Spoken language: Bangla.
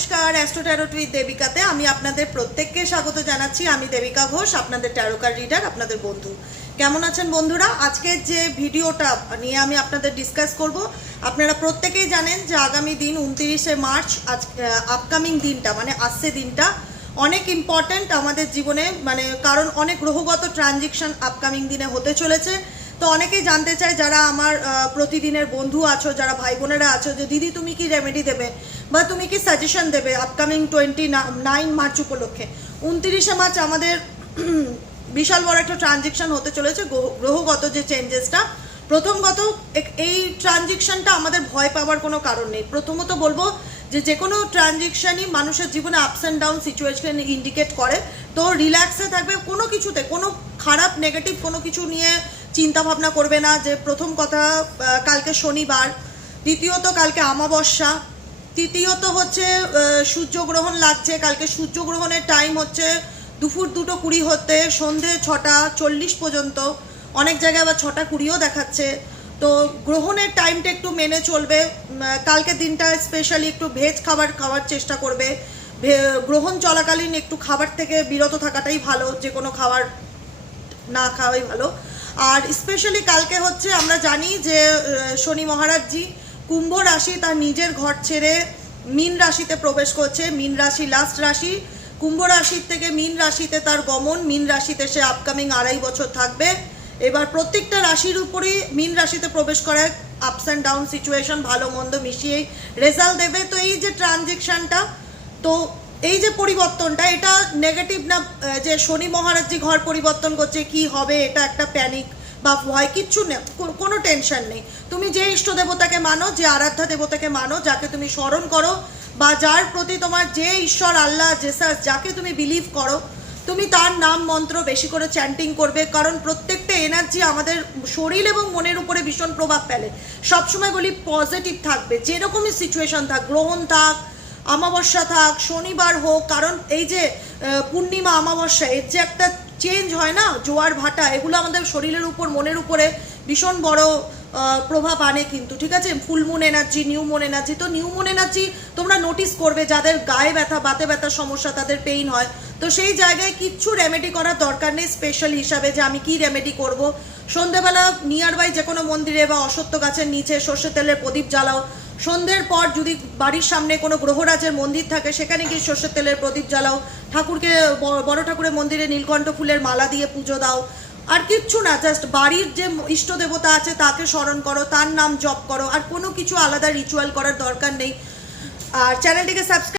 নমস্কার, অ্যাস্ট্রো ট্যারোট উইথ দেবিকাতে আমি আপনাদের প্রত্যেককে স্বাগত জানাচ্ছি। আমি দেবিকা ঘোষ, আপনাদের ট্যারো কার্ড রিডার, আপনাদের বন্ধু। কেমন আছেন বন্ধুরা? আজকের যে ভিডিওটা নিয়ে আমি আপনাদের ডিসকাস করব, আপনারা প্রত্যেকেই জানেন যে আগামী দিন 29শে মার্চ, আজ আপকামিং দিনটা মানে আসছে দিনটা অনেক ইম্পর্ট্যান্ট আমাদের জীবনে, মানে কারণ অনেক গ্রহগত ট্রানজিকশন আপকামিং দিনে হতে চলেছে। তো অনেকেই জানতে চায়, যারা আমার প্রতিদিনের বন্ধু আছো, যারা ভাই বোনেরা আছো, যে দিদি তুমি কি রেমেডি দেবে বা তুমি কি সাজেশন দেবে আপকামিং 29 মার্চ উপলক্ষে। 29শে মার্চ আমাদের বিশাল বড় একটা ট্রানজিকশন হতে চলেছে, গ্রহগত যে চেঞ্জেসটা। প্রথমগত এই ট্রানজিকশনটা আমাদের ভয় পাওয়ার কোনো কারণ নেই। প্রথমত বলবো যে কোনো ট্রানজিকশনই মানুষের জীবনে ups and down situation indicate করে। তো রিল্যাক্সে থাকবে, কোনো কিছুতে কোনো খারাপ নেগেটিভ কোনো কিছু নিয়ে চিন্তা ভাবনা করবে না। যে প্রথম কথা, কালকে শনিবার, দ্বিতীয়ত কালকে অমাবস্যা, তৃতীয়ত হচ্ছে সূর্যগ্রহণ লাগছে। কালকে সূর্যগ্রহণের টাইম হচ্ছে দুপুর 2:20 হতে সন্ধে 6:40 পর্যন্ত, অনেক জায়গায় আবার 6:20ও দেখাচ্ছে। তো গ্রহণের টাইমটা একটু মেনে চলবে। কালকে দিনটা স্পেশালি একটু ভেজ খাবার খাওয়ার চেষ্টা করবে। গ্রহণ চলাকালীন একটু খাবার থেকে বিরত থাকাটাই ভালো, যে কোনো খাবার না খাওয়াই ভালো। আর স্পেশালি কালকে হচ্ছে আমরা জানি যে শনি মহারাজজি কুম্ভ রাশি তার নিজের ঘর ছেড়ে মীন রাশিতে প্রবেশ করছে। মীন রাশি লাস্ট রাশি, কুম্ভ রাশির থেকে মীন রাশিতে তার গমন। মীন রাশিতে সে আপকামিং 2.5 বছর থাকবে। এবার প্রত্যেকটা রাশির উপরেই মীন রাশিতে প্রবেশ করায় আপস অ্যান্ড ডাউন সিচুয়েশন ভালো মন্দ মিশিয়েই রেজাল্ট দেবে। তো এই যে ট্রানজেকশনটা, তো এই যে পরিবর্তনটা, এটা নেগেটিভ না যে শনি মহারাজজি ঘর পরিবর্তন করছে কি হবে, এটা একটা প্যানিক বা ভয় কিচ্ছু নেই, কোনো টেনশন নেই। তুমি যে ইষ্ট দেবতাকে মানো, যে আরাধ্যা দেবতাকে মানো, যাকে তুমি স্মরণ করো, বা যার প্রতি তোমার যে ঈশ্বর, আল্লাহ, জেসাস, যাকে তুমি বিলিভ করো, তুমি তার নাম মন্ত্র বেশি করে চ্যান্টিং করবে। কারণ প্রত্যেকটা এনার্জি আমাদের শরীর এবং মনের উপরে ভীষণ প্রভাব ফেলে। সবসময় বলি পজিটিভ থাকবে, যেরকমই সিচুয়েশন থাক, গ্রহণ থাক, অমাবস্যা থাক, শনিবার হোক। কারণ এই যে পূর্ণিমা অমাবস্যা, এর যে একটা চেঞ্জ হয় না, জোয়ার ভাটা, এগুলো আমাদের শরীরের উপর মনের উপরে ভীষণ বড় প্রভাব আনে কিন্তু, ঠিক আছে। Full moon energy, new moon energy. তো নিউ মুন এনার্জি তোমরা নোটিস করবে, যাদের গায়ে ব্যথা, বাতে ব্যথার সমস্যা, তাদের পেইন হয়। তো সেই জায়গায় কিচ্ছু রেমেডি করার দরকার নেই স্পেশাল হিসাবে যে আমি কি রেমেডি করব। সন্ধেবেলা নিয়ার বাই যে কোনো মন্দিরে বা অশ্বত্থ গাছের নিচে সর্ষে তেলের প্রদীপ জ্বালাও। সন্ধ্যের পর যদি বাড়ির সামনে কোনো গ্রহরাজের মন্দির থাকে, সেখানে গিয়ে সর্ষের তেলের প্রদীপ জ্বালাও। ঠাকুরকে, বড় ঠাকুরের মন্দিরে নীলকণ্ঠ ফুলের মালা দিয়ে পুজো দাও। আর কিচ্ছু না, জাস্ট বাড়ির যে ইষ্ট দেবতা আছে তাকে স্মরণ করো, তার নাম জপ করো। আর কোনো কিছু আলাদা রিচুয়াল করার দরকার নেই। আর চ্যানেলটিকে সাবস্ক্রাইব